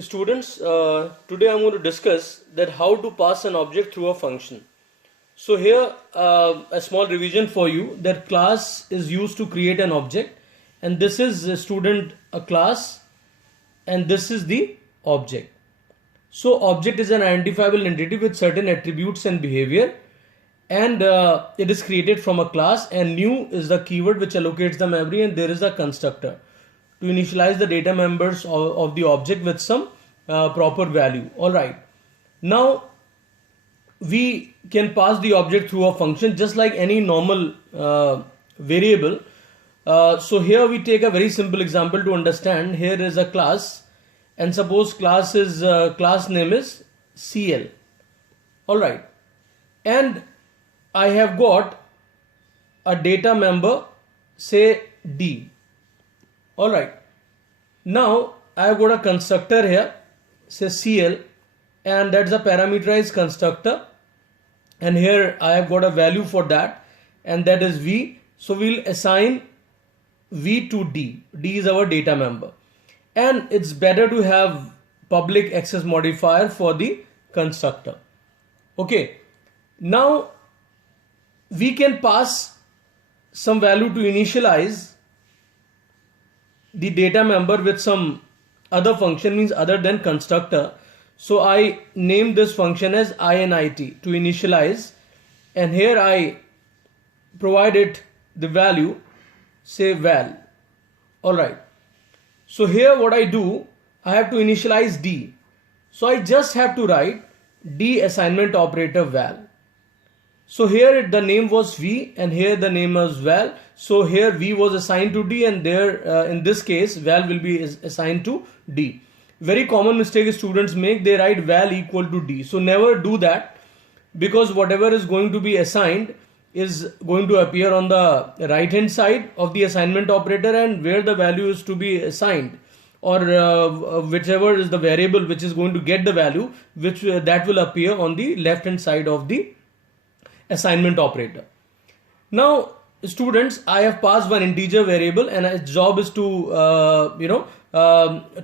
Students, today I'm going to discuss that how to pass an object through a function. So here a small revision for you, that class is used to create an object, and this is a class, and this is the object. So object is an identifiable entity with certain attributes and behavior, and it is created from a class, and new is the keyword which allocates the memory, and there is a constructor to initialize the data members of the object with some proper value. Alright, now we can pass the object through a function just like any normal variable. So here we take a very simple example to understand. Here is a class, and suppose class name is CL. Alright, and I have got a data member, say D. Alright, now I have got a constructor here, say CL, and that's a parameterized constructor, and here I have got a value for that, and that is V. So we'll assign V to D. D is our data member, and it's better to have public access modifier for the constructor. Okay, now we can pass some value to initialize the data member with some other function, means other than constructor. So I name this function as init to initialize, and here I provide it the value, say val. Alright, so here what I do, I have to initialize D. So I just have to write D assignment operator val. So here the name was V, and here the name was val. So here V was assigned to D, and there in this case val will be assigned to D. Very common mistake students make, they write val equal to D. So never do that, because whatever is going to be assigned is going to appear on the right hand side of the assignment operator, and where the value is to be assigned, or whichever is the variable which is going to get the value, which that will appear on the left hand side of the assignment operator. Now students, I have passed one integer variable, and its job is to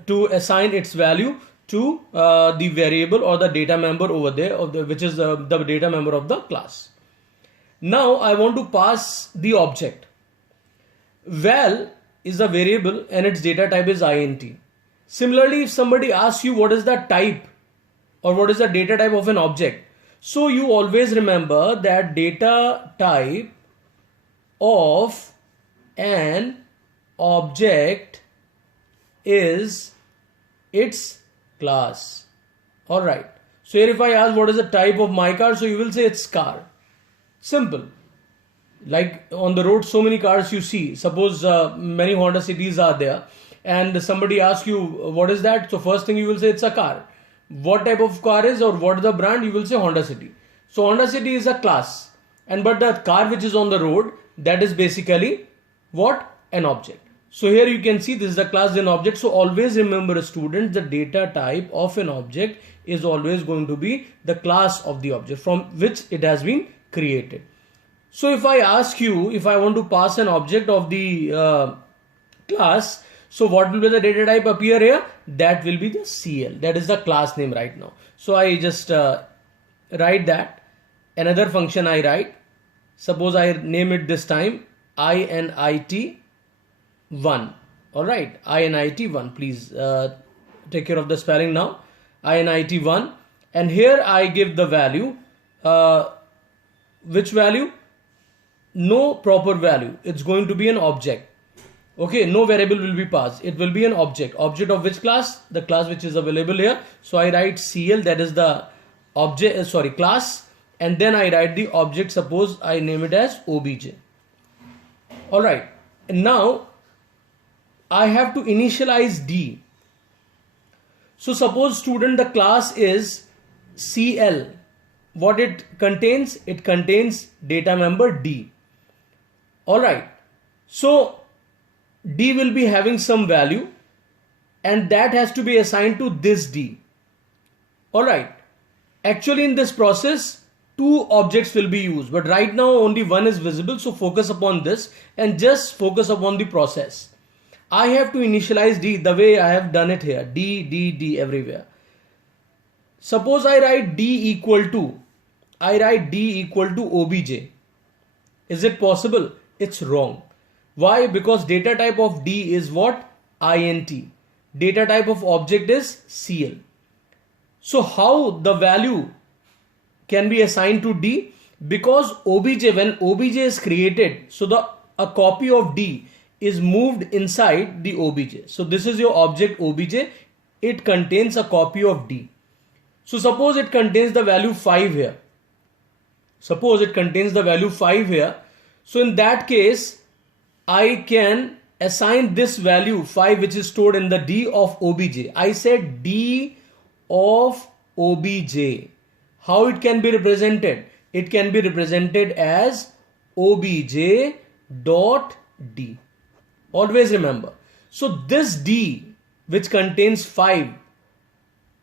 to assign its value to the variable or the data member over there, which is the data member of the class. Now I want to pass the object. Val is a variable and its data type is int. Similarly, if somebody asks you what is the type or what is the data type of an object, so you always remember that data type of an object is its class. Alright, so here if I ask what is the type of my car, so you will say it's car. Simple. Like on the road, so many cars you see. Suppose many Honda Cities are there, and somebody asks you what is that, so first thing you will say it's a car. What type of car is, or what is the brand, you will say Honda City. So Honda City is a class, and but the car which is on the road, that is basically what? An object. So here you can see this is the class then object. So always remember, students, the data type of an object is always going to be the class of the object from which it has been created. So if I ask you, if I want to pass an object of the class, so what will be the data type appear here? That will be the CL. That is the class name right now. So I just write that. Another function I write. Suppose I name it this time init1. Alright, init1. Please take care of the spelling now. init1. And here I give the value. Which value? No proper value. It's going to be an object. Okay, no variable will be passed. It will be an object. Object of which class? The class which is available here. So I write CL, that is the object, class, and then I write the object. Suppose I name it as OBJ. Alright, and now I have to initialize D. So suppose student, the class is CL. What it contains? It contains data member D. Alright, so D will be having some value, and that has to be assigned to this D. Alright, actually in this process two objects will be used, but right now only one is visible, so focus upon this and just focus upon the process. I have to initialize D the way I have done it here. D everywhere. Suppose I write D equal to obj. Is it possible? It's wrong. Why? Because data type of D is what? Int. Data type of object is CL. So how the value can be assigned to D? Because obj, when obj is created, so a copy of D is moved inside the obj. So this is your object obj. It contains a copy of D. So suppose it contains the value 5 here. Suppose it contains the value 5 here. So in that case, I can assign this value 5 which is stored in the D of obj. I said D of obj. How it can be represented? It can be represented as obj dot D. Always remember. So this D which contains 5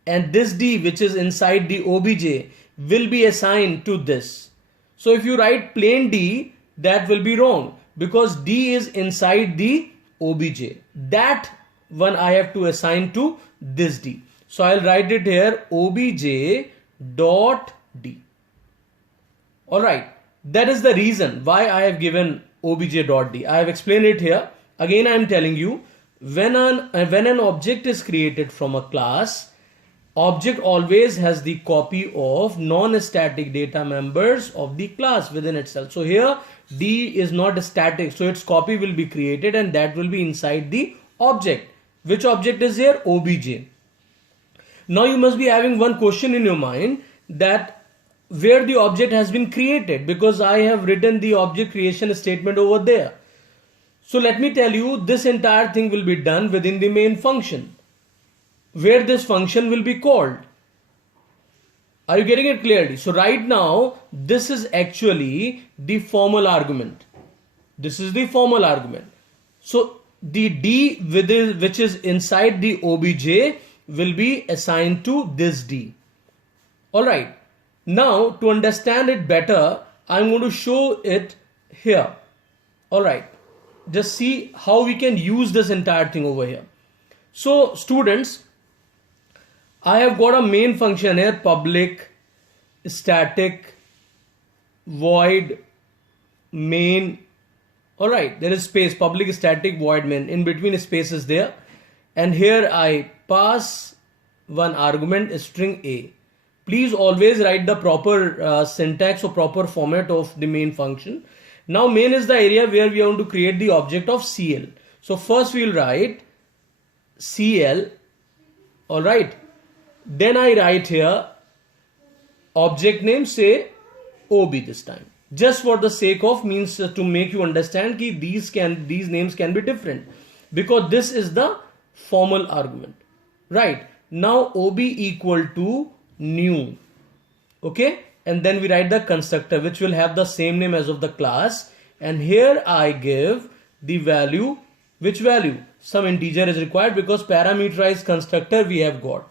and this D which is inside the obj will be assigned to this. So if you write plain D, that will be wrong because D is inside the obj. That one I have to assign to this D. So I'll write it here obj dot D. Alright, that is the reason why I have given obj dot D. I have explained it here. Again I am telling you, when an object is created from a class, object always has the copy of non-static data members of the class within itself. So here D is not static, so its copy will be created and that will be inside the object. Which object is here? Obj. Now you must be having one question in your mind, that where the object has been created, because I have written the object creation statement over there. So let me tell you, this entire thing will be done within the main function, where this function will be called. Are you getting it clearly? So right now, this is actually the formal argument. This is the formal argument. So the D which is inside the obj will be assigned to this D. Alright. Now to understand it better, I'm going to show it here. Alright. Just see how we can use this entire thing over here. So students, I have got a main function here, public static void main. Alright, there is space, public static void main, in between space is there, and here I pass one argument, string A. Please always write the proper syntax or proper format of the main function. Now main is the area where we want to create the object of CL. So first we will write CL. Alright. Then I write here object name, say OB this time. Just for the sake of, means to make you understand that these names can be different, because this is the formal argument. Right. Now OB equal to new. Okay. And then we write the constructor which will have the same name as of the class. And here I give the value. Which value? Some integer is required because parameterized constructor we have got.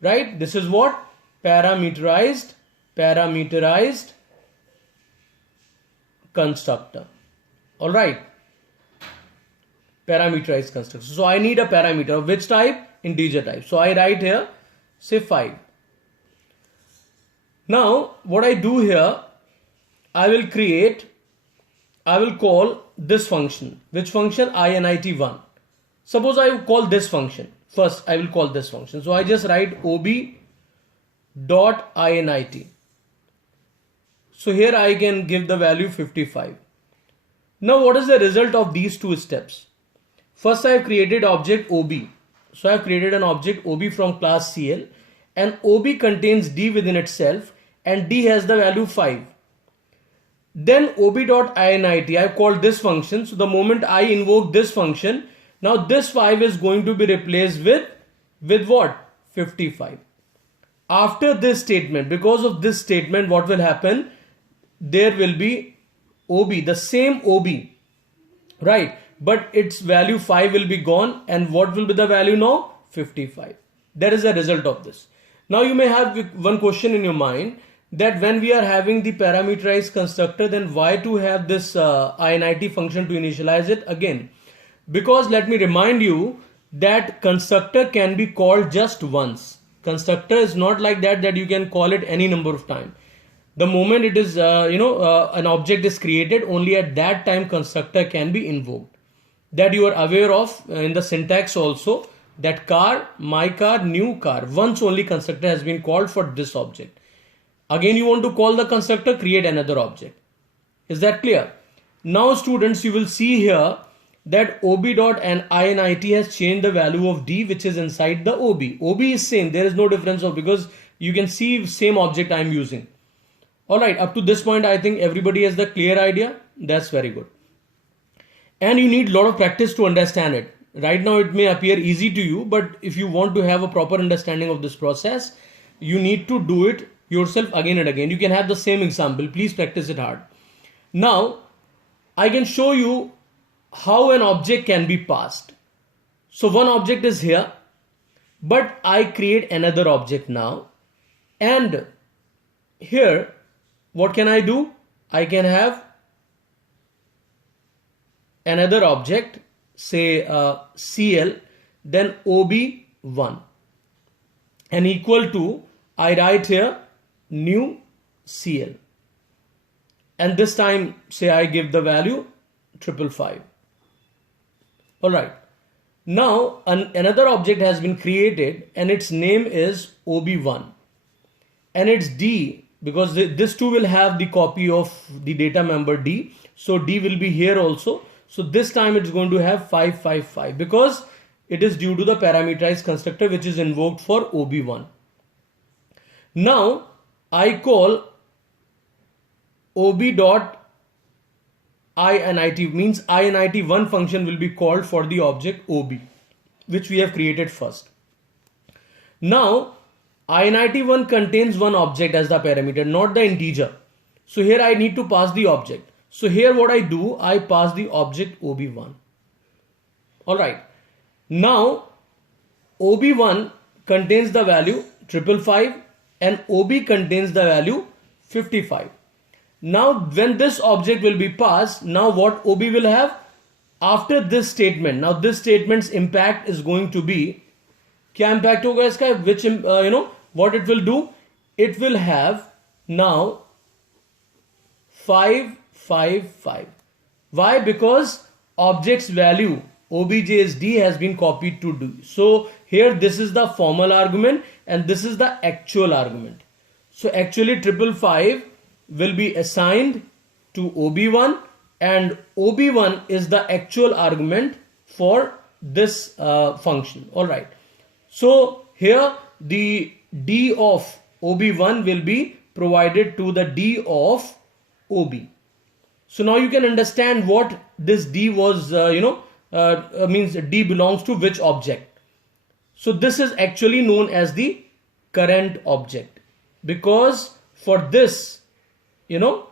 Right? This is what? Parameterized constructor. Alright. Parameterized constructor. So I need a parameter of which type? Integer type. So I write here, say 5. Now what I do here, I will call this function. Which function? init1. Suppose I call this function. First I will call this function. So I just write ob.init. So here I can give the value 55. Now what is the result of these two steps? First I have created object ob. So I have created an object ob from class CL, and ob contains D within itself and D has the value 5. Then ob.init, I have called this function. So the moment I invoke this function, now this 5 is going to be replaced with what? 55. After this statement, because of this statement, what will happen? There will be ob, the same ob, right? But its value 5 will be gone, and what will be the value now? 55. That is the result of this. Now you may have one question in your mind, that when we are having the parameterized constructor, then why to have this init function to initialize it again? Because let me remind you that constructor can be called just once. Constructor is not like that you can call it any number of times. The moment it is an object is created, only at that time constructor can be invoked. That you are aware of in the syntax also, that car, my car, new car, once only constructor has been called for this object. Again you want to call the constructor, create another object. Is that clear? Now students, you will see here that ob.init has changed the value of d which is inside the ob. Ob is same, there is no difference because you can see same object I am using. Alright, up to this point I think everybody has the clear idea. That's very good. And you need a lot of practice to understand it. Right now it may appear easy to you, but if you want to have a proper understanding of this process, you need to do it yourself again and again. You can have the same example. Please practice it hard. Now, I can show you how an object can be passed. So one object is here, but I create another object now. And here, what can I do? I can have another object, say CL, then OB1, and equal to, I write here new CL, and this time say I give the value 555. Alright, now another object has been created and its name is OB1, and it's D, because this too will have the copy of the data member D, so D will be here also. So this time it's going to have 555 because it is due to the parameterized constructor which is invoked for OB1. Now I call OB.init, means init1 function will be called for the object OB, which we have created first. Now init1 contains one object as the parameter, not the integer. So here I need to pass the object. So here what I do, I pass the object OB1. Alright. Now OB1 contains the value 555 and OB contains the value 55. Now when this object will be passed, now what OB will have? After this statement, now this statement's impact is going to be, क्या impact होगा इसका? Which what it will do? It will have now 555. Why? Because object's value objsd has been copied to D. So here this is the formal argument and this is the actual argument. So actually 555 will be assigned to OB1 and OB1 is the actual argument for this function. Alright. So here the D of OB1 will be provided to the D of OB. So now you can understand what this D was, means D belongs to which object. So this is actually known as the current object, because for this, the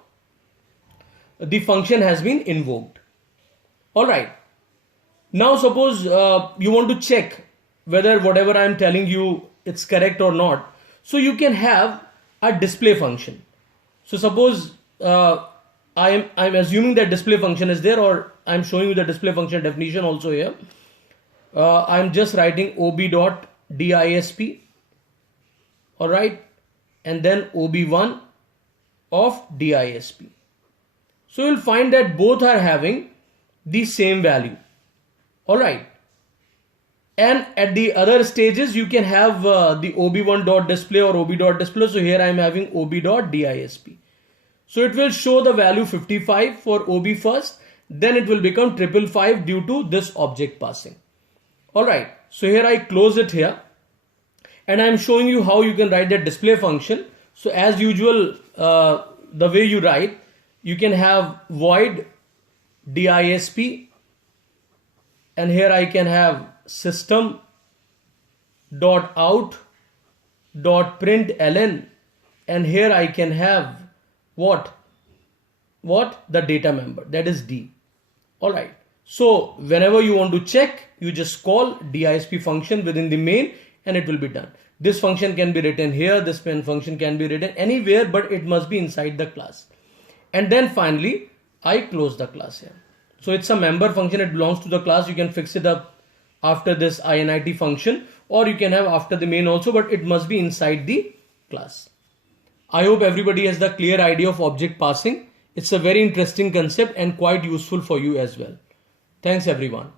function has been invoked. Alright. Now suppose you want to check whether whatever I am telling you it's correct or not. So you can have a display function. So suppose I'm assuming that display function is there, or I'm showing you the display function definition also here. I'm just writing ob.disp, alright, and then ob1 of disp. So you'll find that both are having the same value. Alright. And at the other stages you can have the ob1.display or ob.display. So here I am having ob.disp. So it will show the value 55 for OB first, then it will become 555 due to this object passing. Alright, so here I close it here and I am showing you how you can write that display function. So as usual, the way you write, you can have void disp, and here I can have system.out.println, and here I can have what the data member, that is D. Alright, so whenever you want to check, you just call disp function within the main and it will be done. This function can be written here, this function can be written anywhere, but it must be inside the class. And then finally I close the class here. So it's a member function, it belongs to the class. You can fix it up after this init function, or you can have after the main also, but it must be inside the class. I hope everybody has the clear idea of object passing. It's a very interesting concept and quite useful for you as well. Thanks everyone.